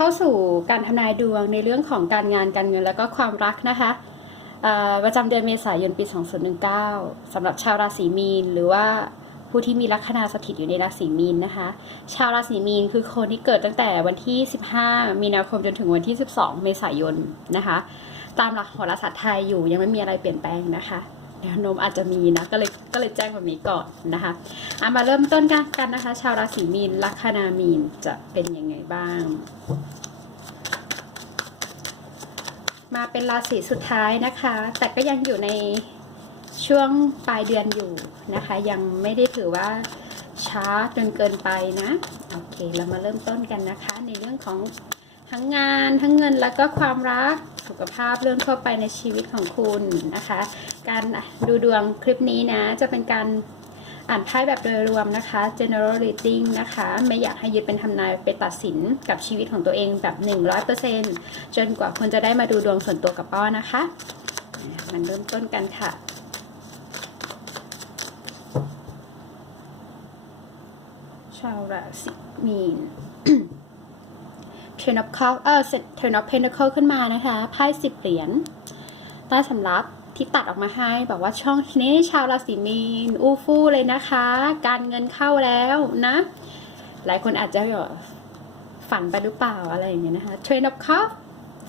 เข้าสู่การทำนายดวงในเรื่องของการงานการเงินแล้วก็ความรักนะคะประจำเดือนเมษายนปี 2019สำหรับชาวราศีมีน หรือว่าผู้ที่มีลัคนาสถิตอยู่ในราศีมีนนะคะ ชาวราศีมีนคือคนที่เกิดตั้งแต่วันที่ 15 มีนาคมจนถึงวันที่ 12 เมษายนนะคะ ตามหลักโหราศาสตร์ไทยอยู่ยังไม่มีอะไรเปลี่ยนแปลงนะคะ แนวโน้มอาจจะมีนะก็เลยก็เลยแจ้งแบบนี้ก่อนนะคะเอามาเริ่มต้นกันกันนะคะ ชาวราศีมีนลัคนามีนจะเป็นยังไงบ้าง มาเป็นราศีสุดท้ายนะคะ แต่ก็ยังอยู่ในช่วงปลายเดือนอยู่นะคะ ยังไม่ได้ถือว่าช้าจนเกินไปนะโอเคเรามาเริ่มต้นกันนะคะ ในเรื่องของทั้งงานทั้งเงินแล้วก็ความรัก สุขภาพเรื่องทั่วไปในชีวิตของคุณนะคะ การดูดวงคลิปนี้นะจะเป็นการอ่านไพ่แบบโดยรวมนะคะ general reading นะคะ ไม่อยากให้ยึดเป็นทำนายไปตัดสินกับชีวิตของตัวเองแบบ 100%จนกว่าคุณจะได้มาดูดวงส่วนตัวกับป้อนะคะอะมันเริ่มต้นกันค่ะชาวราศีมีน Ten of Cups เออ Ten of Pentacles ขึ้นมานะคะไพ่สิบเหรียญใต้สำรับที่ตัดออกมาให้บอกว่าช่องนี้ชาวราศีมีนอู้ฟู่เลยนะคะ การเงินเข้าแล้วนะ หลายคนอาจจะฝันไปหรือเปล่าอะไรอย่างเงี้ยนะคะ Ten of Cups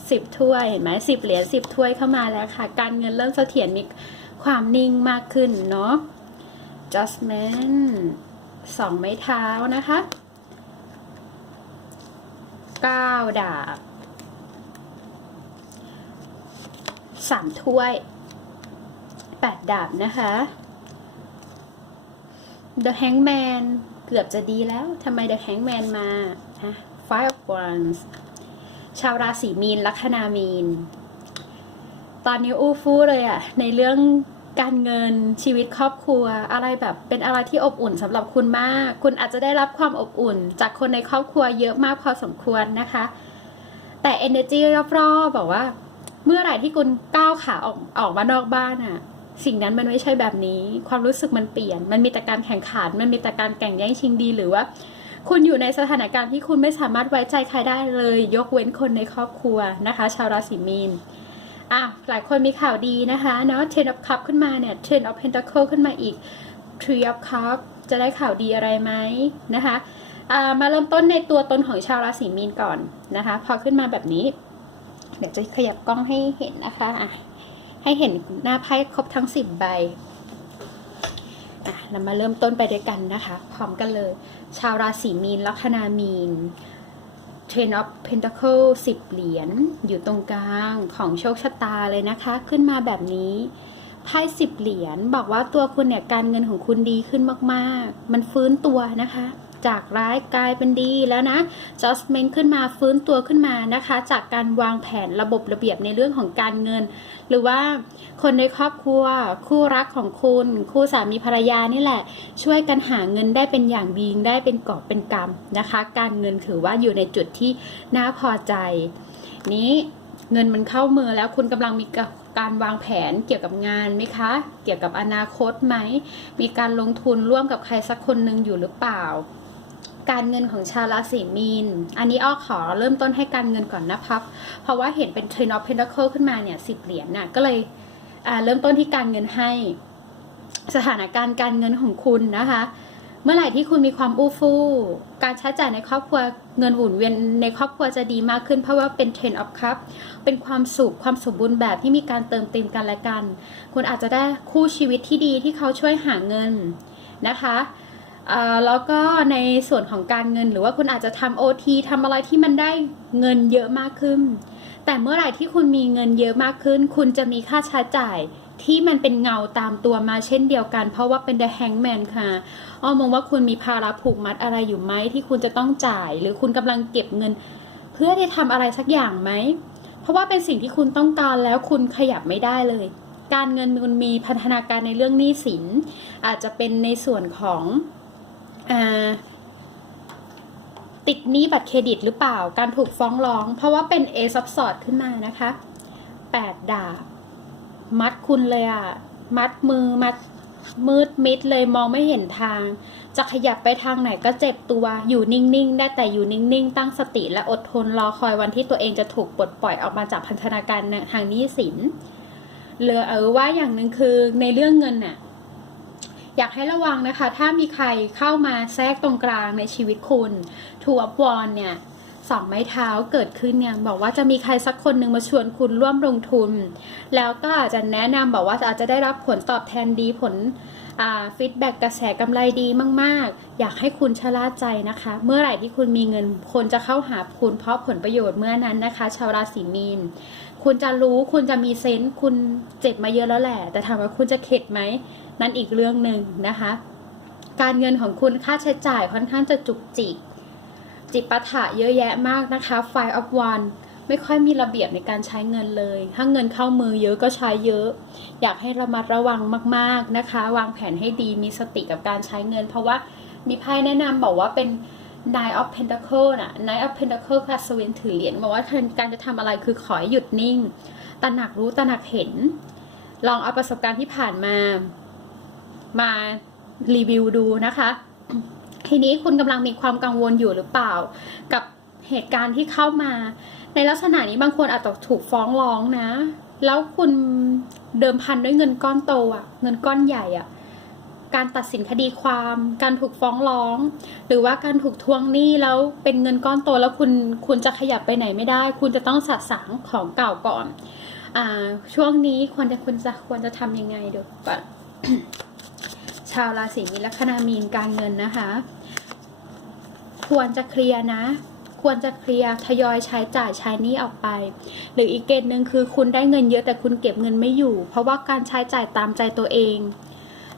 สิบถ้วยเห็นไหมสิบเหรียญสิบถ้วยเข้ามาแล้วค่ะ การเงินเริ่มเสถียรมีความนิ่งมากขึ้นเนาะ Judgment สองไม้เท้านะคะ เก้าดาบสามถ้วยแปดดาบนะคะ The Hangman เกือบจะดีแล้วทำไม The Hangman มาฮะ Five of Wands ชาวราศีมีนลัคนามีน ตอนนี้อู้ฟู่เลยอะในเรื่อง การเงินชีวิตครอบครัว อะไรแบบเป็นอะไรที่อบอุ่นสำหรับคุณมาก คุณอาจจะได้รับความอบอุ่น จากคนในครอบครัวเยอะมากพอสมควรนะคะ แต่ energy รอบๆบอกว่า เมื่อไหร่ที่คุณก้าวขาออกออกมานอกบ้านอะสิ่งนั้นมันไม่ใช่แบบนี้ ความรู้สึกมันเปลี่ยน มันมีแต่การแข่งขัน มันมีแต่การแข่งแย่งชิงดีหรือว่า คุณอยู่ในสถานการณ์ที่คุณไม่สามารถไว้ใจใครได้เลย ยกเว้นคนในครอบครัวนะคะ ชาวราศีมีน อะหลายคนมีข่าวดีนะคะเนาะ Ten of Cup ขึ้นมาเนี่ย Ten of Pentacle ขึ้นมาอีก Three of Cup จะได้ข่าวดีอะไรไหมนะคะอ่ามาเริ่มต้นในตัวตนของชาวราศีมีนก่อนนะคะ พอขึ้นมาแบบนี้ เดี๋ยวจะขยับกล้องให้เห็นนะคะะให้เห็นหน้าไพ่ครบทั้งสิบใบอะเรามาเริ่มต้นไปด้วยกันนะคะ พร้อมกันเลย ชาวราศีมีนลัคนามีน Ten of Pentacle 10 เหรียญอยู่ตรงกลางของโชคชะตาเลยนะคะ ขึ้นมาแบบนี้ไพ่สิบเหรียญบอกว่าตัวคุณเนี่ยการเงินของคุณดีขึ้นมาก ๆ มันฟื้นตัวนะคะ จากร้ายกลายเป็นดีแล้วนะ Judgment ขึ้นมาฟื้นตัวขึ้นมานะคะ จากการวางแผนระบบระเบียบในเรื่องของการเงิน หรือว่าคนในครอบครัว คู่รักของคุณ คู่สามีภรรยานี่แหละ ช่วยกันหาเงินได้เป็นอย่างดีได้เป็นกอบเป็นกำนะคะ การเงินถือว่าอยู่ในจุดที่น่าพอใจ นี้เงินมันเข้ามือแล้วคุณกำลังมีการวางแผนเกี่ยวกับงานไหมคะ เกี่ยวกับอนาคตไหม มีการลงทุนร่วมกับใครสักคนหนึ่งอยู่หรือเปล่า การเงินของชาวราศีมีน อันนี้อ้อขอเริ่มต้นให้การเงินก่อนนะครับเพราะว่าเห็นเป็น Ten of Pentacle ขึ้นมาเนี่ยสิบเหรียญน่ะก็เลยเริ่มต้นที่การเงินให้ สถานการณ์การเงินของคุณนะคะ เมื่อไหร่ที่คุณมีความอู้ฟู่การใช้จ่ายในครอบครัวเงินหมุนเวียนในครอบครัวจะดีมากขึ้นเพราะว่าเป็น Ten of Cup เป็นความสุขความสมบูรณ์แบบที่มีการเติมเต็มกันและกัน คุณอาจจะได้คู่ชีวิตที่ดีที่เขาช่วยหาเงินนะคะ แล้วก็ในส่วนของการเงินหรือว่าคุณอาจจะทำโอทีทำอะไรที่มันได้เงินเยอะมากขึ้น แต่เมื่อไหร่ที่คุณมีเงินเยอะมากขึ้น คุณจะมีค่าใช้จ่ายที่มันเป็นเงาตามตัวมาเช่นเดียวกัน เพราะว่าเป็น the hangman ค่ะอ้อมองว่าคุณมีภาระผูกมัดอะไรอยู่ไหมที่คุณจะต้องจ่าย หรือคุณกำลังเก็บเงิน เพื่อที่ทำอะไรสักอย่างไหม เพราะว่าเป็นสิ่งที่คุณต้องการแล้วคุณขยับไม่ได้เลย การเงินมันมีพัฒนาการในเรื่องหนี้สิน อาจจะเป็นในส่วนของ ติดหนี้บัตรเครดิตหรือเปล่า การถูกฟ้องร้อง เพราะว่าเป็นเอซับสอดขึ้นมานะคะแปดดาบ มัดคุณเลยอะมัดมือมัดมืดมิดเลยมองไม่เห็นทาง จะขยับไปทางไหนก็เจ็บตัว อยู่นิ่งๆ ได้แต่อยู่นิ่งๆ ตั้งสติและอดทนรอคอยวันที่ตัวเองจะถูกปลดปล่อยออกมาจากพันธนาการทางนี้สินเหลือเออว่าอย่างหนึ่งคือในเรื่องเงินน่ะ อยากให้ระวังนะคะ ถ้ามีใครเข้ามาแทรกตรงกลางในชีวิตคุณทูอัพวอนเนี่ยสองไม้เท้าเกิดขึ้นเนี่ยบอกว่าจะมีใครสักคนหนึ่งมาชวนคุณร่วมลงทุน แล้วก็อาจจะแนะนำบอกว่าอาจจะได้รับผลตอบแทนดีผลฟีดแบ็กกระแสกำไรดีมาก ๆ อยากให้คุณชะล่าใจนะคะ เมื่อไหร่ที่คุณมีเงินคนจะเข้าหาคุณเพราะผลประโยชน์เมื่อนั้นนะคะ ชาวราศีมีน คุณจะรู้คุณจะมีเซนส์คุณเจ็บมาเยอะแล้วแหละ แต่ถามว่าคุณจะเข็ดไหม นั่นอีกเรื่องหนึ่งนะคะ การเงินของคุณค่าใช้จ่ายค่อนข้างจะจุกจิก จิปาถะเยอะแยะมากนะคะไฟออฟวันไม่ค่อยมีระเบียบในการใช้เงินเลย ถ้าเงินเข้ามือเยอะก็ใช้เยอะ อยากให้ระมัดระวังมากๆนะคะ วางแผนให้ดีมีสติกับการใช้เงิน เพราะว่ามีไพ่แนะนำบอกว่าเป็น Nine of Pentacle นะ Nine of Pentacle ค่ะสวินถือเหรียญบอกว่าการจะทำอะไรคือขอหยุดนิ่งตระหนักรู้ตระหนักเห็น ลองเอาประสบการณ์ที่ผ่านมา มารีวิวดูนะคะ ทีนี้คุณกำลังมีความกังวลอยู่หรือเปล่า กับเหตุการณ์ที่เข้ามา ในลักษณะนี้บางคนอาจจะถูกฟ้องร้องนะ แล้วคุณเดิมพันด้วยเงินก้อนโตอะเงินก้อนใหญ่อะการตัดสินคดีความ การถูกฟ้องร้อง หรือว่าการถูกทวงหนี้แล้วเป็นเงินก้อนโตแล้วคุณคุณจะขยับไปไหนไม่ได้ คุณจะต้องสะสางของเก่าก่อน อ่า ช่วงนี้ควรจะคุณจะควรจะทำยังไงเดี๋ยวก่อน ชาวราศีมีลัคนามีนการเงินนะคะ ควรจะเคลียร์นะ ควรจะเคลียร์ทยอยใช้จ่ายใช้หนี้ออกไป หรืออีกเกณฑ์หนึ่งคือคุณได้เงินเยอะแต่คุณเก็บเงินไม่อยู่ เพราะว่าการใช้จ่ายตามใจตัวเอง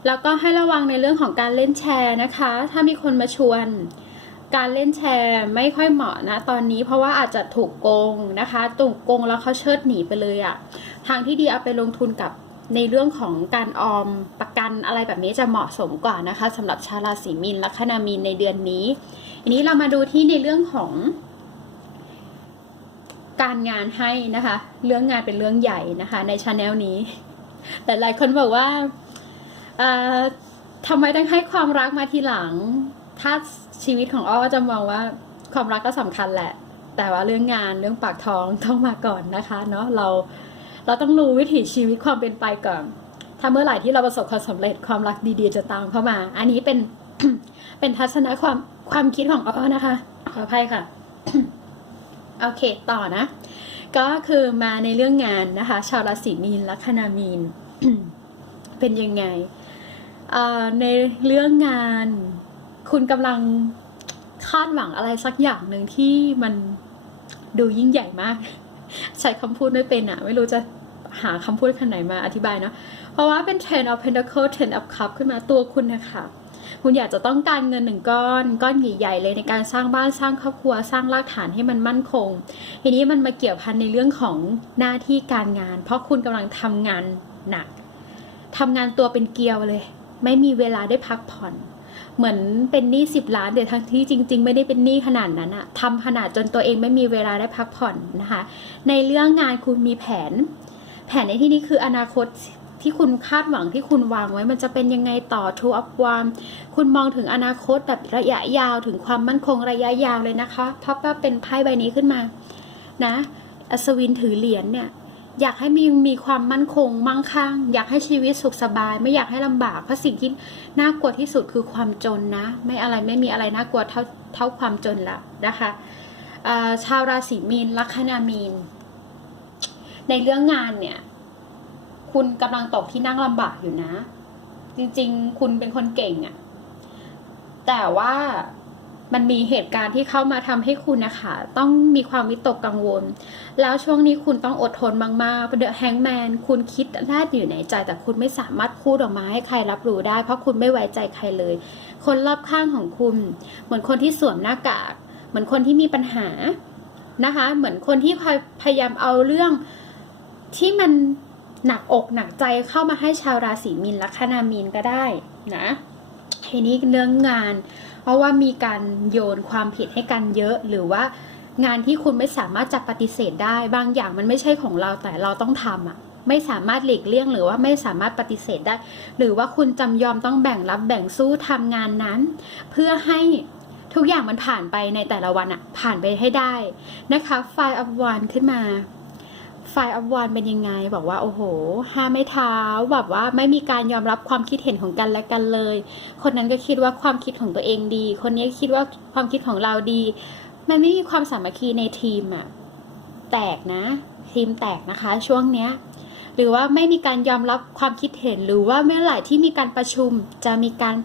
แล้วก็ให้ระวังในเรื่องของการเล่นแชร์นะคะ ถ้ามีคนมาชวนการเล่นแชร์ไม่ค่อยเหมาะนะตอนนี้เพราะว่าอาจจะถูกโกงนะคะถูกโกงแล้วเขาเชิดหนีไปเลยอะทางที่ดีเอาไปลงทุนกับ ในเรื่องของการออมประกันอะไรแบบนี้จะเหมาะสมกว่านะคะสำหรับชาวราศีมีนลัคนามีนในเดือนนี้ อันนี้เรามาดูที่ในเรื่องของ การงานให้นะคะ เรื่องงานเป็นเรื่องใหญ่นะคะ ในชาแนลนี้ แต่หลายคนบอกว่าทำไมต้องให้ความรักมาทีหลัง ถ้าชีวิตของอ้อจะมองว่าความรักก็สำคัญแหละ แต่ว่าเรื่องงานเรื่องปากท้องต้องมาก่อนนะคะ เนาะเรา เราต้องรู้วิถีชีวิตความเป็นไปก่อน ถ้าเมื่อไหร่ที่เราประสบความสำเร็จความรักดีๆจะตามเข้ามา อันนี้เป็นเป็นทัศนะความความคิดของอ้อนะคะ ขออภัยค่ะ โอเคต่อนะ ก็คือมาในเรื่องงานนะคะ ชาวราศีมีนลัคนามีน เป็นยังไงในเรื่องงาน คุณกำลังคาดหวังอะไรสักอย่างหนึ่งที่มันดูยิ่งใหญ่มาก ใช้คำพูดไม่เป็นอะไม่รู้จะหาคำพูดขนาดไหนมาอธิบายเนาะเพราะว่าเป็น Ten of Pentacle Ten of Cup ขึ้นมาตัวคุณนะคะคุณอยากจะต้องการเงินหนึ่งก้อนก้อนใหญ่ๆเลยในการสร้างบ้านสร้างครอบครัวสร้างรากฐานให้มันมั่นคง ทีนี้มันมาเกี่ยวพันในเรื่องของหน้าที่การงาน เพราะคุณกำลังทำงานหนักทำงานตัวเป็นเกลียวเลย ไม่มีเวลาได้พักผ่อน เหมือนเป็นหนี้สิบล้านแต่ทั้งที่จริง ๆ ไม่ได้เป็นหนี้ขนาดนั้นอะทำขนาดจนตัวเองไม่มีเวลาได้พักผ่อนนะคะ ในเรื่องงานคุณมีแผน แผนในที่นี้คืออนาคตที่คุณคาดหวังที่คุณวางไว้มันจะเป็นยังไงต่อ True of w a n คุณมองถึงอนาคตแบบระยะยาวถึงความมั่นคงระยะยาวเลยนะคะ เพราะว่าเป็นไพ่ใบนี้ขึ้นมา นะ อัศวินถือเหรียญเนี่ย อยากให้มีมีความมั่นคงมั่งคั่ง อยากให้ชีวิตสุขสบาย ไม่อยากให้ลำบากเพราะสิ่งที่น่ากลัวที่สุดคือความจนนะ ไม่อะไรไม่มีอะไรน่ากลัวเท่าเท่าความจนละนะคะชาวราศีมีนลัคนามีน ในเรื่องงานเนี่ย คุณกำลังตกที่นั่งลำบากอยู่นะ จริง ๆ คุณเป็นคนเก่งอะแต่ว่า มันมีเหตุการณ์ที่เข้ามาทำให้คุณนะคะ ต้องมีความวิตกกังวล แล้วช่วงนี้คุณต้องอดทนมากๆเดอะแฮงแมนคุณคิดได้อยู่ในใจ แต่คุณไม่สามารถพูดออกมาให้ใครรับรู้ได้ เพราะคุณไม่ไว้ใจใครเลย คนรอบข้างของคุณ เหมือนคนที่สวมหน้ากาก เหมือนคนที่มีปัญหานะคะ เหมือนคนที่คอยพยายามเอาเรื่องที่มันหนักอกหนักใจเข้ามาให้ชาวราศีมีนลัคนามีนก็ได้นะทีนี้เรื่องงาน เพราะว่ามีการโยนความผิดให้กันเยอะหรือว่างานที่คุณไม่สามารถจะปฏิเสธได้ บางอย่างมันไม่ใช่ของเราแต่เราต้องทำอะไม่สามารถหลีกเลี่ยงหรือว่าไม่สามารถปฏิเสธได้ หรือว่าคุณจำยอมต้องแบ่งรับแบ่งสู้ทำงานนั้น เพื่อให้ทุกอย่างมันผ่านไปในแต่ละวันอะผ่านไปให้ได้นะคะไฟล์อัพวันขึ้นมา ไฟล์อัพวันเป็นยังไง บอกว่าโอ้โหห้าไม่เท้าแบบว่าไม่มีการยอมรับความคิดเห็นของกันและกันเลย คนนั้นก็คิดว่าความคิดของตัวเองดี คนนี้คิดว่าความคิดของเราดี มันไม่มีความสามัคคีในทีมอะแตกนะ ทีมแตกนะคะ ช่วงเนี้ย หรือว่าไม่มีการยอมรับความคิดเห็นหรือว่าเมื่อไหร่ที่มีการประชุมจะมีการ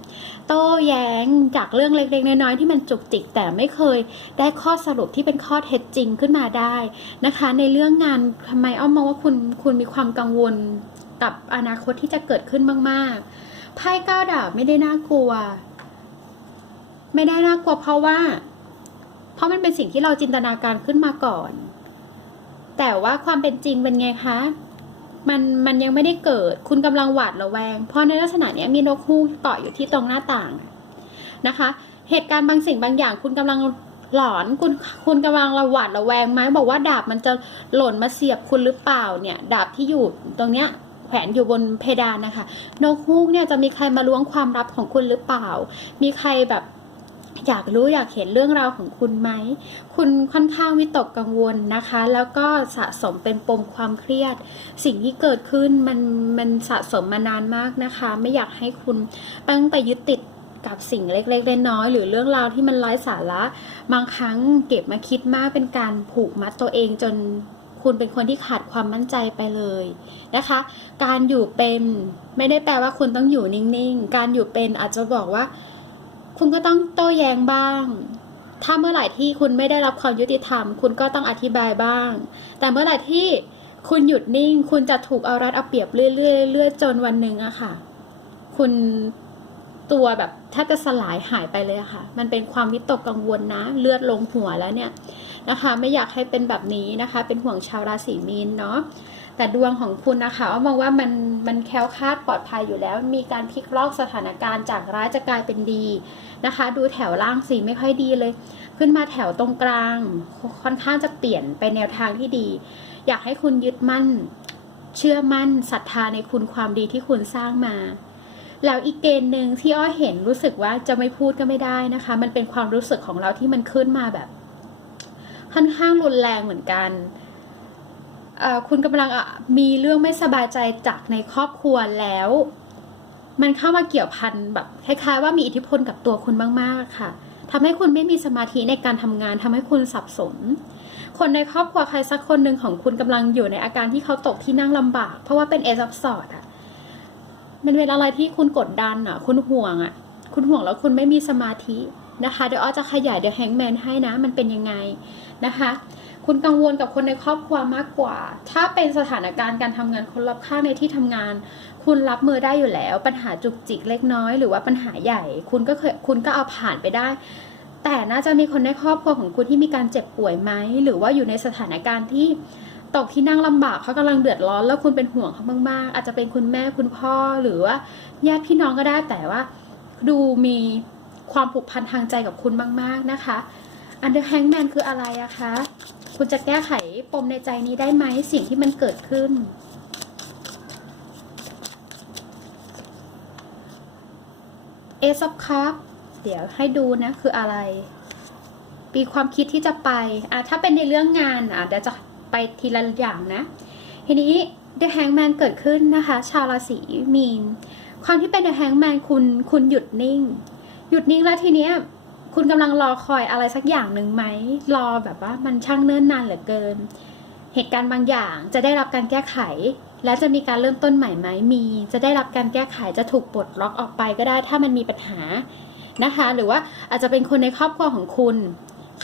โต้แย้งจากเรื่องเล็กๆน้อยๆที่มันจุกจิกแต่ไม่เคย ได้ข้อสรุปที่เป็นข้อเท็จจริงขึ้นมาได้นะคะ ในเรื่องงานทำไมอ้อมมองว่าคุณคุณมีความกังวลกับอนาคตที่จะเกิดขึ้นมากๆไพ่เก้าดาบไม่ได้น่ากลัว ไม่ได้น่ากลัวเพราะว่า เพราะมันเป็นสิ่งที่เราจินตนาการขึ้นมาก่อน แต่ว่าความเป็นจริงเป็นไงคะ มันมันยังไม่ได้เกิด คุณกำลังหวาดระแวง เพราะในลักษณะนี้มีนกฮูกเกาะอยู่ที่ตรงหน้าต่างนะคะ เหตุการณ์บางสิ่งบางอย่าง คุณกำลังหลอนคุณคุณกำลังระหวาดระแวงไหมบอกว่าดาบมันจะหล่นมาเสียบคุณหรือเปล่าเนี่ยดาบที่อยู่ตรงเนี้ยแขวนอยู่บนเพดานนะคะนกฮูกเนี่ยจะมีใครมาล้วงความลับของคุณหรือเปล่า มีใครแบบ อยากรู้อยากเห็นเรื่องราวของคุณไหม คุณค่อนข้างวิตกกังวลนะคะ แล้วก็สะสมเป็นปมความเครียด สิ่งที่เกิดขึ้นมันมันสะสมมานานมากนะคะ ไม่อยากให้คุณตั้งไปยึดติดกับสิ่งเล็กๆน้อยๆหรือเรื่องราวที่มันไร้สาระ บางครั้งเก็บมาคิดมากเป็นการผูกมัดตัวเองจนคุณเป็นคนที่ขาดความมั่นใจไปเลยนะคะ การอยู่เป็นไม่ได้แปลว่าคุณต้องอยู่นิ่งๆ การอยู่เป็นอาจจะบอกว่า คุณก็ต้องโต้แย้งบ้าง ถ้าเมื่อไหร่ที่คุณไม่ได้รับความยุติธรรม คุณก็ต้องอธิบายบ้าง แต่เมื่อไหร่ที่คุณหยุดนิ่ง คุณจะถูกเอารัดเอาเปรียบเรื่อยๆเรื่อยๆจนวันหนึ่งอะค่ะ คุณตัวแบบแทบจะสลายหายไปเลยอะค่ะ มันเป็นความวิตกกังวลนะ เลือดลงหัวแล้วเนี่ยนะคะ ไม่อยากให้เป็นแบบนี้นะคะ เป็นห่วงชาวราศีมีนเนาะ แต่ดวงของคุณนะคะอ้อมองว่ามันมันแคล้วคลาดปลอดภัยอยู่แล้ว มีการพลิกล็อกสถานการณ์จากร้ายจะกลายเป็นดีนะคะ ดูแถวล่างสีไม่ค่อยดีเลย ขึ้นมาแถวตรงกลาง ค่อนข้างจะเปลี่ยนไปแนวทางที่ดี อยากให้คุณยึดมั่น เชื่อมั่นศรัทธาในคุณความดีที่คุณสร้างมาแล้วอีกเกณฑ์หนึ่งที่อ้อเห็นรู้สึกว่าจะไม่พูดก็ไม่ได้นะคะ มันเป็นความรู้สึกของเราที่มันขึ้นมาแบบค่อนข้างรุนแรงเหมือนกัน คุณกำลังมีเรื่องไม่สบายใจจากในครอบครัวแล้ว มันเข้ามาเกี่ยวพันแบบคล้ายๆว่ามีอิทธิพลกับตัวคุณมากๆค่ะทำให้คุณไม่มีสมาธิในการทำงานทำให้คุณสับสน คนในครอบครัวใครสักคนหนึ่งของคุณกำลังอยู่ในอาการที่เขาตกที่นั่งลำบาก เพราะว่าเป็นเอซับสอดอะมันเป็นอะไรที่คุณกดดันอะคุณห่วงอะคุณห่วงแล้วคุณไม่มีสมาธินะคะ เดี๋ยวอ้อจะขยายเดี๋ยวแฮงแมนให้นะ มันเป็นยังไงนะคะ คุณกังวลกับคนในครอบครัวมากกว่า ถ้าเป็นสถานการณ์การทำงานคนรอบข้างในที่ทำงาน คุณรับมือได้อยู่แล้ว ปัญหาจุกจิกเล็กน้อย หรือว่าปัญหาใหญ่ คุณก็เคยคุณก็เอาผ่านไปได้ แต่น่าจะมีคนในครอบครัวของคุณที่มีการเจ็บป่วยไหม หรือว่าอยู่ในสถานการณ์ที่ตกที่นั่งลำบากเขากำลังเดือดร้อน แล้วคุณเป็นห่วงเขามากๆ อาจจะเป็นคุณแม่คุณพ่อหรือว่าญาติพี่น้องก็ได้แต่ว่า ดูมีความผูกพันทางใจกับคุณมาก ๆนะคะอันเดอร์แฮงแมนคืออะไรอะคะ คุณจะแก้ไขปมในใจนี้ได้ไหมสิ่งที่มันเกิดขึ้น เอซ of cup เดี๋ยวให้ดูนะ คืออะไร ปีความคิดที่จะไปอะถ้าเป็นในเรื่องงานอะเดี๋ยวจะไปทีละอย่างนะ ทีนี้ The Hangman เกิดขึ้นนะคะ ชาวราศีมีน ความที่เป็น The Hangman คุณคุณหยุดนิ่ง หยุดนิ่งแล้วทีเนี้ย คุณกำลังรอคอยอะไรสักอย่างหนึ่งไหม รอแบบว่ามันช่างเนิ่นนานเหลือเกิน เหตุการณ์บางอย่างจะได้รับการแก้ไข และจะมีการเริ่มต้นใหม่ไหมมี จะได้รับการแก้ไขจะถูกปลดล็อกออกไปก็ได้ถ้ามันมีปัญหานะคะ หรือว่าอาจจะเป็นคนในครอบครัวของคุณ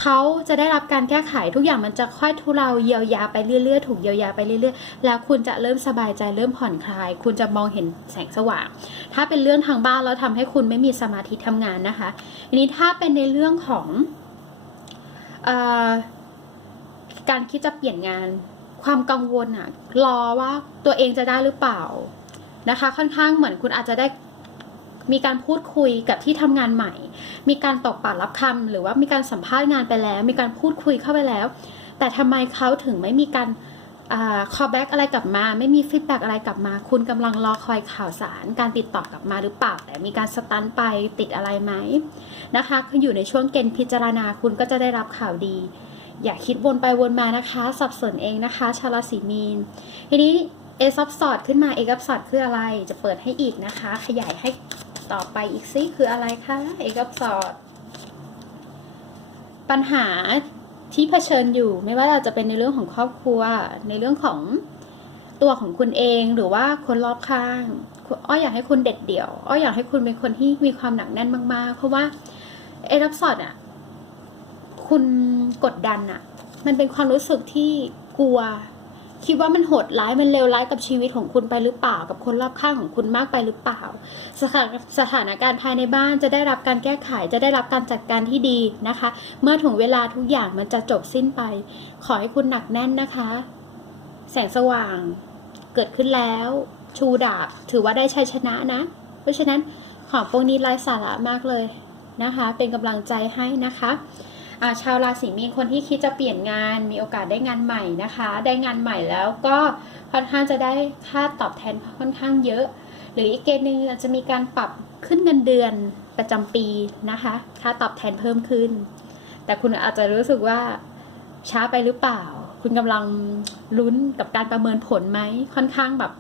เขาจะได้รับการแก้ไขทุกอย่างมันจะค่อยทุเลาเยียวยาไปเรื่อยๆ ถูกเยียวยาไปเรื่อยๆ แล้วคุณจะเริ่มสบายใจเริ่มผ่อนคลาย คุณจะมองเห็นแสงสว่าง ถ้าเป็นเรื่องทางบ้านแล้วทำให้คุณไม่มีสมาธิทำงานนะคะทีนี้ถ้าเป็นในเรื่องของออการคิดจะเปลี่ยนงานความกังวลอะรอว่าตัวเองจะได้หรือเปล่านะคะ ค่อนข้างเหมือนคุณอาจจะได้ มีการพูดคุยกับที่ทำงานใหม่ มีการตอกปากรับคำหรือว่ามีการสัมภาษณ์งานไปแล้ว มีการพูดคุยเข้าไปแล้ว แต่ทำไมเขาถึงไม่มีการคอแบ็กอะไรกลับมา ไม่มีฟีดแบ็กอะไรกลับมา คุณกำลังรอคอยข่าวสาร การติดต่อกลับมาหรือเปล่า แต่มีการสตันไปติดอะไรไหมนะคะคืออยู่ในช่วงเกณฑ์พิจารณาคุณก็จะได้รับข่าวดี อย่าคิดวนไปวนมานะคะ สับสนเองนะคะชาราศีมีน ทีนี้เอซับสอดขึ้นมาเอซับสอดคืออะไร จะเปิดให้อีกนะคะ ขยายให้ ต่อไปอีกซิคืออะไรคะเอซับสอดปัญหาที่เผชิญอยู่ไม่ว่าเราจะเป็นในเรื่องของครอบครัว ในเรื่องของตัวของคุณเองหรือว่าคนรอบข้างอ้ออยากให้คุณเด็ดเดี่ยวอ้ออยากให้คุณเป็นคนที่มีความหนักแน่นมากๆ เพราะว่าเอรับสอดอะ คุณกดดันอะ มันเป็นความรู้สึกที่กลัว คิดว่ามันโหดร้ายมันเลวร้ายกับชีวิตของคุณไปหรือเปล่า กับคนรอบข้างของคุณมากไปหรือเปล่า สถานสถานการณ์ภายในบ้านจะได้รับการแก้ไขจะได้รับการจัดการที่ดีนะคะ เมื่อถึงเวลาทุกอย่างมันจะจบสิ้นไป ขอให้คุณหนักแน่นนะคะ แสงสว่างเกิดขึ้นแล้ว ชูดาบ ถือว่าได้ชัยชนะนะ เพราะฉะนั้นของพวกนี้ไร้สาระมากเลยนะคะ เป็นกำลังใจให้นะคะ ชาวราศีมีนคนที่คิดจะเปลี่ยนงานมีโอกาสได้งานใหม่นะคะ ได้งานใหม่แล้วก็ค่อนข้างจะได้ค่าตอบแทนค่อนข้างเยอะ หรืออีกเกณฑ์หนึ่งอาจจะมีการปรับขึ้นเงินเดือนประจำปีนะคะ ค่าตอบแทนเพิ่มขึ้น แต่คุณอาจจะรู้สึกว่าช้าไปหรือเปล่า คุณกำลังลุ้นกับการประเมินผลไหมค่อนข้างแบบ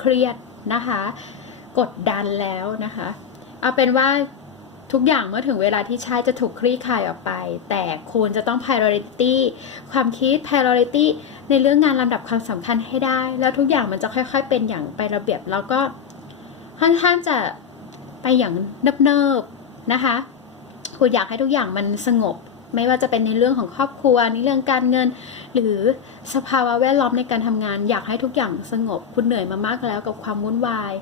เครียดนะคะ กดดันแล้วนะคะ เอาเป็นว่า ทุกอย่างเมื่อถึงเวลาที่ใช่จะถูกคลี่คลายออกไป แต่คุณจะต้อง priority ความคิด priority ในเรื่องงานลำดับความสำคัญให้ได้ แล้วทุกอย่างมันจะค่อย ๆ เป็นอย่างไประเบียบแล้วก็ค่อนข้างจะไปอย่างเนิบๆนะคะ คุณอยากให้ทุกอย่างมันสงบ ไม่ว่าจะเป็นในเรื่องของครอบครัวในเรื่องการเงิน หรือสภาวะแวดล้อมในการทำงาน อยากให้ทุกอย่างสงบ คุณเหนื่อยมามากแล้วกับความวุ่นวาย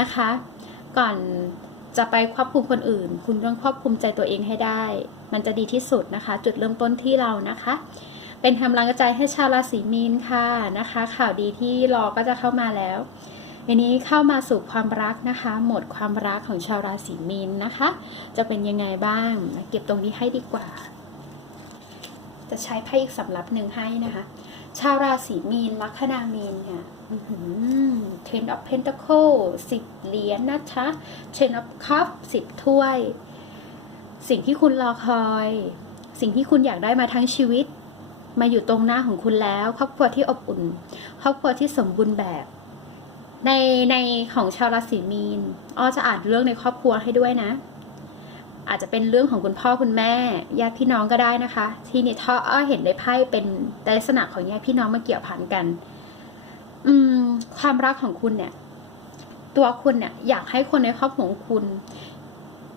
นะคะ ก่อน จะไปควบคุมคนอื่น คุณต้องควบคุมใจตัวเองให้ได้ มันจะดีที่สุดนะคะ จุดเริ่มต้นที่เรานะคะ เป็นกำลังใจให้ชาวราศีมีนค่ะนะคะ ข่าวดีที่รอก็จะเข้ามาแล้วทีนี้เข้ามาสู่ความรักนะคะ หมดความรักของชาวราศีมีนนะคะ จะเป็นยังไงบ้าง เก็บตรงนี้ให้ดีกว่า จะใช้ไพ่อีกสำรับหนึ่งให้นะคะ ชาวราศีมีนลัคนามีนเนี่ย Ten of Pentacle สิบเหรียญนะคะ Ten of Cup สิบถ้วย สิ่งที่คุณรอคอย สิ่งที่คุณอยากได้มาทั้งชีวิต มาอยู่ตรงหน้าของคุณแล้ว ครอบครัวที่อบอุ่น ครอบครัวที่สมบูรณ์แบบ ในในของชาวราศีมีนอ้อจะอ่านเรื่องในครอบครัวให้ด้วยนะ อาจจะเป็นเรื่องของคุณพ่อคุณแม่ญาติพี่น้องก็ได้นะคะ ที่นี่ท่ออ้อเห็นในไพ่เป็นลักษณะของญาติพี่น้องมาเกี่ยวพันกัน อืม ความรักของคุณเนี่ย ตัวคุณเนี่ย อยากให้คนในครอบครัวของคุณ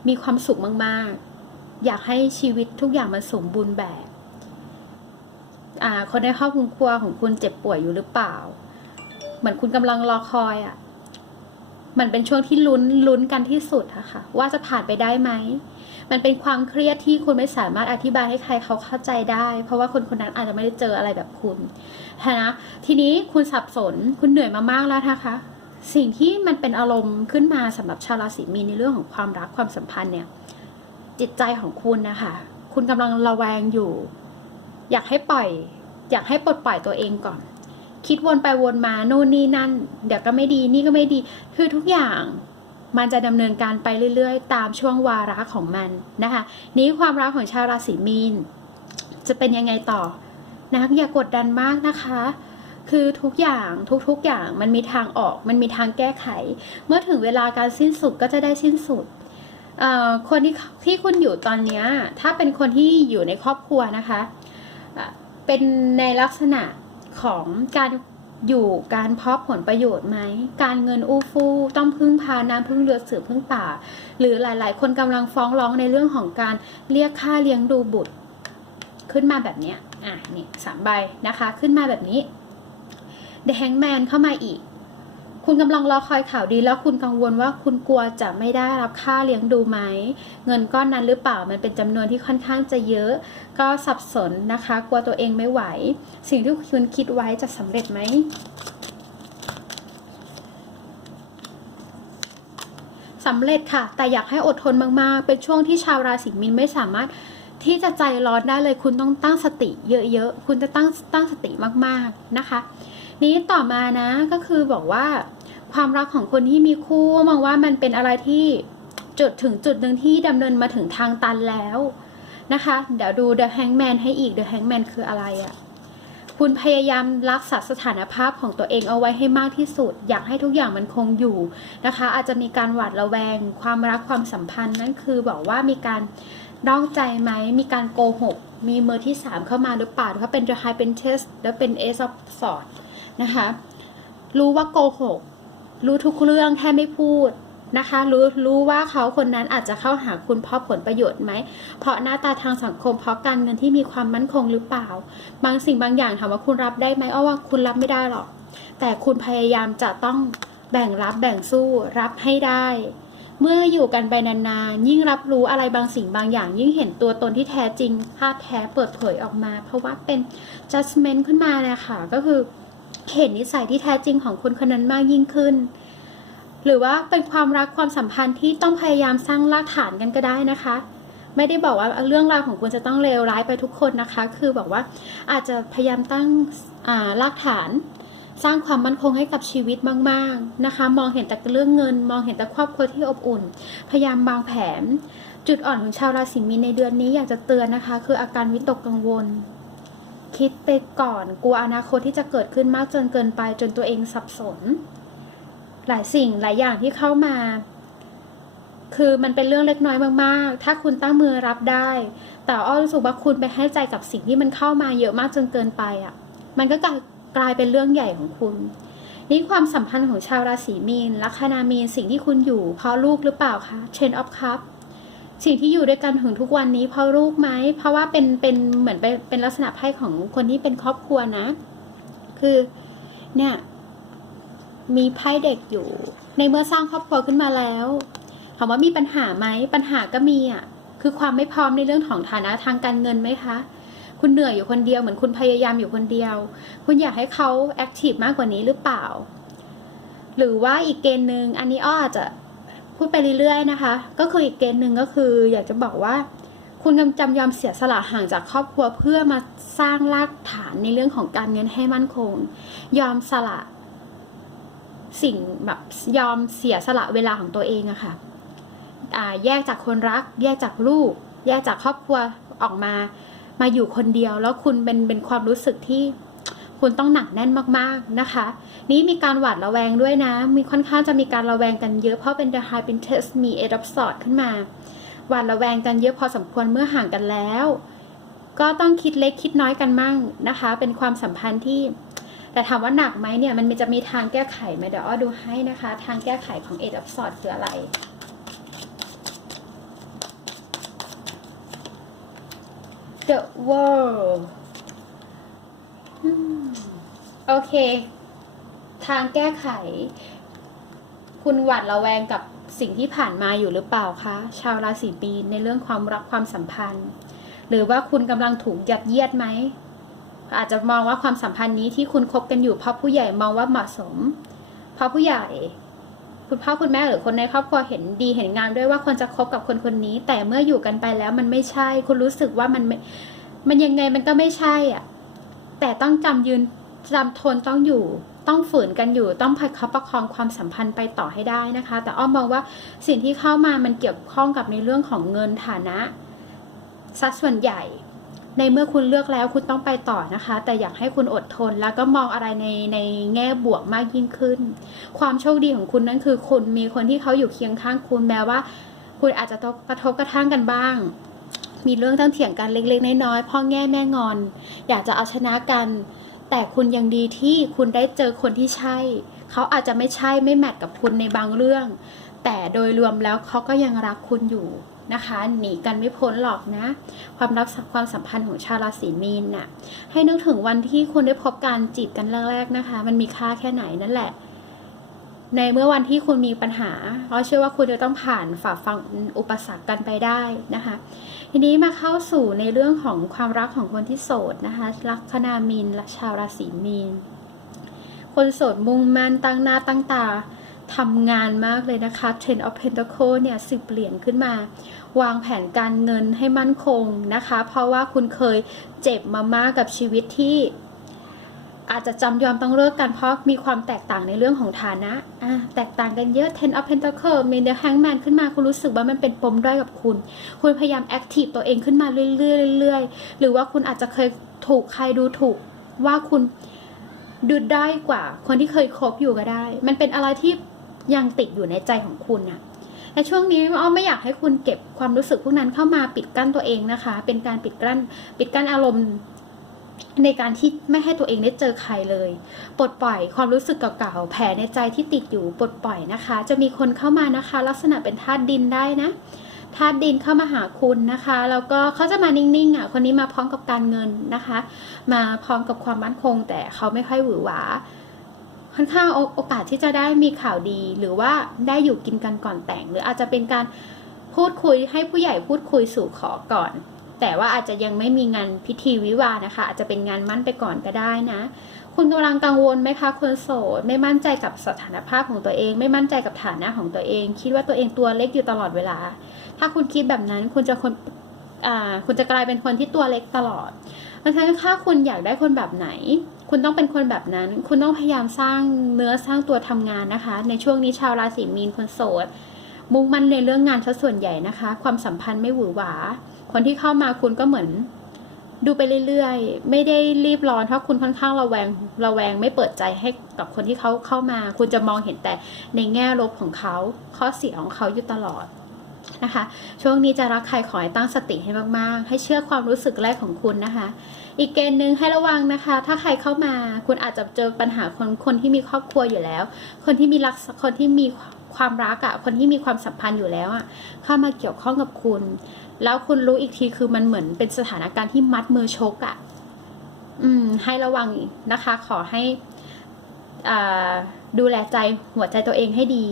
มีความสุขมาก ๆ อยากให้ชีวิตทุกอย่างมันสมบูรณ์แบบอ่าคนในครอบครัวของคุณเจ็บป่วยอยู่หรือเปล่า เหมือนคุณกำลังรอคอยอะ่ะ มันเป็นช่วงที่ลุ้นลุ้นกันที่สุดอะค่ะ ว่าจะผ่านไปได้ไหม มันเป็นความเครียดที่คุณไม่สามารถอธิบายให้ใครเขาเข้าใจได้ เพราะว่าคนคนนั้นอาจจะไม่ได้เจออะไรแบบคุณนะทีนี้คุณสับสนคุณเหนื่อยมามากแล้วนะคะ สิ่งที่มันเป็นอารมณ์ขึ้นมาสำหรับชาวราศีมีนในเรื่องของความรักความสัมพันธ์เนี่ย จิตใจของคุณนะคะ คุณกำลังระแวงอยู่ อยากให้ปล่อย อยากให้ปลดปล่อยตัวเองก่อน คิดวนไปวนมาโน่นนี่นั่น เดี๋ยวก็ไม่ดีนี่ก็ไม่ดี คือทุกอย่างมันจะดำเนินการไปเรื่อยๆ ตามช่วงวาระของมันนะคะ นี้ความรักของชาวราศีมีน จะเป็นยังไงต่อนะอย่ากกดดันมากนะคะ คือทุกอย่างทุกๆอย่างมันมีทางออกมันมีทางแก้ไข เมื่อถึงเวลาการสิ้นสุดก็จะได้สิ้นสุดคนที่ที่คุณอยู่ตอนนี้ถ้าเป็นคนที่อยู่ในครอบครัวนะคะเป็นในลักษณะ ของการอยู่การเพาะผลประโยชน์ไหม การเงินอู้ฟู่ต้องพึ่งพาน้ำพึ่งเรือเสือพึ่งป่า หรือหลาย ๆ คนกำลังฟ้องร้องในเรื่องของการเรียกค่าเลี้ยงดูบุตร ขึ้นมาแบบนี้อะนี่สามใบนะคะ ขึ้นมาแบบนี้ The Hangman เข้ามาอีก คุณกำลังรอคอยข่าวดีแล้วคุณกังวลว่าคุณกลัวจะไม่ได้รับค่าเลี้ยงดูไหม เงินก้อนนั้นหรือเปล่ามันเป็นจำนวนที่ค่อนข้างจะเยอะ ก็สับสนนะคะ กลัวตัวเองไม่ไหว สิ่งที่คุณคิดไว้จะสำเร็จไหมสำเร็จค่ะ แต่อยากให้อดทนมากๆ เป็นช่วงที่ชาวราศีมีนไม่สามารถที่จะใจร้อนได้เลยคุณต้องตั้งสติเยอะๆ คุณจะตั้งตั้งสติมากๆนะคะ นี้ต่อมานะก็คือบอกว่า ความรักของคนที่มีคู่มองว่ามันเป็นอะไรที่จุดถึงจุดหนึ่งที่ดำเนินมาถึงทางตันแล้วนะคะ เดี๋ยวดู The Hangman ให้อีก The Hangman คืออะไรอะ่ะ คุณพยายามรักษาสถานภาพของตัวเองเอาไว้ให้มากที่สุด อยากให้ทุกอย่างมันคงอยู่นะคะ อาจจะมีการหวาดระแวง ความรักความสัมพันธ์นั่นคือบอกว่ามีการนอกใจไหม มีการโกหก มีมือที่สามเข้ามาหรือเปล่าถ้าเป็น The High เป็น Test แล้วเป็น Ace of Swords นะคะ รู้ว่าโกหก รู้ทุกเรื่องแค่ไม่พูดนะคะรู้รู้ว่าเขาคนนั้นอาจจะเข้าหาคุณเพราะผลประโยชน์ไหม เพราะหน้าตาทางสังคมเพราะการเงินที่มีความมั่นคงหรือเปล่า บางสิ่งบางอย่างถามว่าคุณรับได้ไหมอ้อว่าคุณรับไม่ได้หรอก แต่คุณพยายามจะต้องแบ่งรับแบ่งสู้รับให้ได้ เมื่ออยู่กันไปนานๆยิ่งรับรู้อะไรบางสิ่งบางอย่าง ยิ่งเห็นตัวตนที่แท้จริงภาพแท้เปิดเผยออกมา เพราะว่าเป็น judgment ขึ้นมานะคะก็คือ เห็นนิสัยที่แท้จริงของคนคนนั้นมากยิ่งขึ้น หรือว่าเป็นความรักความสัมพันธ์ที่ต้องพยายามสร้างรากฐานกันก็ได้นะคะ ไม่ได้บอกว่าเรื่องราวของคุณจะต้องเลวร้ายไปทุกคนนะคะ คือบอกว่าอาจจะพยายามตั้งรากฐานสร้างความมั่นคงให้กับชีวิตมากๆนะคะ มองเห็นแต่เรื่องเงิน มองเห็นแต่ครอบครัวที่อบอุ่น พยายามวางแผน จุดอ่อนของชาวราศีมีนในเดือนนี้อยากจะเตือนนะคะ คืออาการวิตกกังวล คิดไปก่อนกลัวอนาคตที่จะเกิดขึ้นมากจนเกินไปจนตัวเองสับสน หลายสิ่งหลายอย่างที่เข้ามา คือมันเป็นเรื่องเล็กน้อยมาก ๆ ถ้าคุณตั้งมือรับได้ แต่อ้อรู้สึกว่าคุณไปให้ใจกับสิ่งที่มันเข้ามาเยอะมากจนเกินไปอะ มันก็กลายกลายเป็นเรื่องใหญ่ของคุณนี่ความสัมพันธ์ของชาวราศีมีนลัคนามีนสิ่งที่คุณอยู่ เพราะลูกหรือเปล่าคะ Chain of Cup สิ่งที่อยู่ด้วยกันถึงทุกวันนี้เพราะลูกไหม เพราะว่าเป็นเป็นเหมือนเป็นเป็นลักษณะไพ่ของคนที่เป็นครอบครัวนะ คือเนี่ยมีไพ่เด็กอยู่ ในเมื่อสร้างครอบครัวขึ้นมาแล้วถามว่ามีปัญหาไหมปัญหาก็มีอะคือความไม่พร้อมในเรื่องของฐานะทางการเงินไหมคะ คุณเหนื่อยอยู่คนเดียวเหมือนคุณพยายามอยู่คนเดียว คุณอยากให้เขาแอคทีฟมากกว่านี้หรือเปล่า หรือว่าอีกเกณฑ์หนึ่งอันนี้อ้ออาจจะ พูดไปเรื่อยๆนะคะ ก็คืออีกเกณฑ์หนึ่งก็คือ อยากจะบอกว่า คุณกำจำยอมเสียสละห่างจากครอบครัวเพื่อมาสร้างรากฐานในเรื่องของการเงินให้มั่นคง ยอมสละ สิ่งแบบยอมเสียสละเวลาของตัวเองอะค่ะอ่าแยกจากคนรัก แยกจากลูก แยกจากครอบครัวออกมา มาอยู่คนเดียว แล้วคุณเป็นเป็นความรู้สึกที่ คุณต้องหนักแน่นมากๆนะคะ นี้มีการหวาดระแวงด้วยนะ มีค่อนข้างจะมีการระแวงกันเยอะเพราะเป็น The High เป็น Test มี Eight of Swords ขึ้นมา หวาดระแวงกันเยอะพอสมควรเมื่อห่างกันแล้ว ก็ต้องคิดเล็กคิดน้อยกันมั่งนะคะ เป็นความสัมพันธ์ที่ แต่ถามว่าหนักไหมเนี่ยมันจะมีทางแก้ไขไหมเดี๋ยวอ้อดูให้นะคะ ทางแก้ไขของ Eight of Swords คืออะไร The World อืม โอเค ทางแก้ไข คุณหวาดระแวงกับสิ่งที่ผ่านมาอยู่หรือเปล่าคะ ชาวราศีมีนในเรื่องความรักความสัมพันธ์ หรือว่าคุณกำลังถูกยัดเยียดไหม อาจจะมองว่าความสัมพันธ์นี้ที่คุณคบกันอยู่เพราะผู้ใหญ่มองว่าเหมาะสม เพราะผู้ใหญ่คุณพ่อคุณแม่หรือคนในครอบครัวเห็นดีเห็นงามด้วยว่าควรจะคบกับคนคนนี้ แต่เมื่ออยู่กันไปแล้วมันไม่ใช่ คุณรู้สึกว่ามันมมันยังไงมันก็ไม่ใช่อะ แต่ต้องจำยืนจำทนต้องอยู่ต้องฝืนกันอยู่ต้องพัดคับประคองความสัมพันธ์ไปต่อให้ได้นะคะ แต่อ้อมมองว่าสิ่งที่เข้ามามันเกี่ยวข้องกับในเรื่องของเงินฐานะสัดส่วนใหญ่ ในเมื่อคุณเลือกแล้วคุณต้องไปต่อนะคะ แต่อยากให้คุณอดทนแล้วก็มองอะไรในในแง่บวกมากยิ่งขึ้น ความโชคดีของคุณนั่นคือ คุณมีคนที่เขาอยู่เคียงข้างคุณแม้ว่า คุณอาจจะกระทบกระทั่งกันบ้าง มีเรื่องต้องเถียงกันเล็กๆน้อยๆพ่อแง่แม่งอน อยากจะเอาชนะกัน แต่คุณยังดีที่คุณได้เจอคนที่ใช่ เขาอาจจะไม่ใช่ไม่แมทกับคุณในบางเรื่อง แต่โดยรวมแล้วเขาก็ยังรักคุณอยู่นะคะหนีกันไม่พ้นหรอกนะ ความรักความสัมพันธ์ของชาวราศีมีนน่ะให้นึกถึงวันที่คุณได้พบการจีบกันแรกๆนะคะ มันมีค่าแค่ไหนนั่นแหละ ในเมื่อวันที่คุณมีปัญหาเราเชื่อว่าคุณจะต้องผ่านฝ่าฟังอุปสรรคกันไปได้นะคะ ทีนี้มาเข้าสู่ในเรื่องของความรักของคนที่โสดนะคะลัคนามีนและชาวราศีมีน คนโสดมุ่งมั่นตั้งหน้าตั้งตาทำงานมากเลยนะคะ Ten of Pentacle เนี่ยสิบเหรียญขึ้นมา วางแผนการเงินให้มั่นคงนะคะ เพราะว่าคุณเคยเจ็บมามากกับชีวิตที่ อาจจะจำยอมต้องเลิกกันเพราะมีความแตกต่างในเรื่องของฐานะอะแตกต่างกันเยอะ Ten of Pentacle มี The Hangman ขึ้นมาคุณรู้สึกว่ามันเป็นปมด้อยกับคุณ คุณพยายามแอคทีฟตัวเองขึ้นมาเรื่อยๆเรื่อยๆหรือว่าคุณอาจจะเคยถูกใครดูถูกว่าคุณดูด้อยกว่า คนที่เคยคบอยู่ก็ได้ มันเป็นอะไรที่ยังติดอยู่ในใจของคุณนะแต่ช่วงนี้อ้อมไม่อยากให้คุณเก็บความรู้สึกพวกนั้นเข้ามาปิดกั้นตัวเองนะคะ เป็นการปิดกั้นปิดกั้นอารมณ์ ในการที่ไม่ให้ตัวเองได้เจอใครเลย ปลดปล่อยความรู้สึกเก่าๆ แผลในใจที่ติดอยู่ปลดปล่อยนะคะ จะมีคนเข้ามานะคะ ลักษณะเป็นธาตุดินได้นะธาตุดินเข้ามาหาคุณนะคะ แล้วก็เขาจะมานิ่งๆอะคนนี้มาพร้อมกับการเงินนะคะ มาพร้อมกับความมั่นคง แต่เขาไม่ค่อยหวือหวาค่อนข้างโอโอกาสที่จะได้มีข่าวดี หรือว่าได้อยู่กินกันก่อนแต่ง หรืออาจจะเป็นการพูดคุยให้ผู้ใหญ่พูดคุยสู่ขอก่อน แต่ว่าอาจจะยังไม่มีงานพิธีวิวานะคะ อาจจะเป็นงานมั่นไปก่อนก็ได้นะ คุณกำลังกังวลไหมคะคนโสด ไม่มั่นใจกับสถานภาพของตัวเอง ไม่มั่นใจกับฐานะของตัวเอง คิดว่าตัวเองตัวเล็กอยู่ตลอดเวลา ถ้าคุณคิดแบบนั้นคุณจะคนคุณจะกลายเป็นคนที่ตัวเล็กตลอดเพราะฉะนั้นถ้าคุณอยากได้คนแบบไหน คุณต้องเป็นคนแบบนั้น คุณต้องพยายามสร้างเนื้อสร้างตัวทำงานนะคะ ในช่วงนี้ชาวราศีมีนคนโสด มุ่งมั่นในเรื่องงานซะส่วนใหญ่นะคะ ความสัมพันธ์ไม่หวือหวา คนที่เข้ามาคุณก็เหมือน ดูไปเรื่อยๆ ไม่ได้รีบร้อนเพราะคุณค่อนข้างระแวงระแวงไม่เปิดใจให้กับคนที่เขาเข้ามา คุณจะมองเห็นแต่ในแง่ลบของเขาข้อเสียของเขาอยู่ตลอดนะคะ ช่วงนี้จะรักใครขอให้ตั้งสติให้มากๆ ให้เชื่อความรู้สึกแรกของคุณนะคะ อีกเกณฑ์หนึ่งให้ระวังนะคะ ถ้าใครเข้ามาคุณอาจจะเจอปัญหาคนคนที่มีครอบครัวอยู่แล้ว คนที่มีรักคนที่มีความรักอะคนที่มีความสัมพันธ์อยู่แล้วอะเข้ามาเกี่ยวข้องกับคุณ แล้วคุณรู้อีกทีคือมันเหมือนเป็นสถานการณ์ที่มัดมือชกอะ่ะ อืม ให้ระวังนะคะ ขอให้อ่าดูแลใจหัวใจตัวเองให้ดี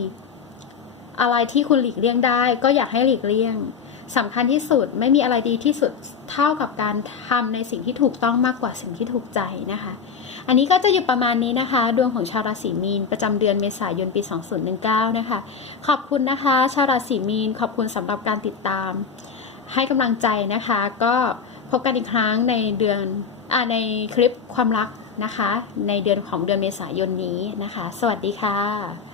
อะไรที่คุณหลีกเลี่ยงได้ ก็อยากให้หลีกเลี่ยงสำคัญที่สุดไม่มีอะไรดีที่สุดเท่ากับการทำในสิ่งที่ถูกต้องมากกว่าสิ่งที่ถูกใจนะคะ อันนี้ก็จะอยู่ประมาณนี้นะคะ ดวงของชาวราศีมีน ประจำเดือนเมษายนปี 2019 นะคะ ขอบคุณนะคะ ชาวราศีมีน ขอบคุณสำหรับการติดตาม ให้กำลังใจนะคะ ก็พบกันอีกครั้งในเดือนอในคลิปความรักนะคะ ในเดือนของเดือนเมษายนนี้นะคะ สวัสดีค่ะ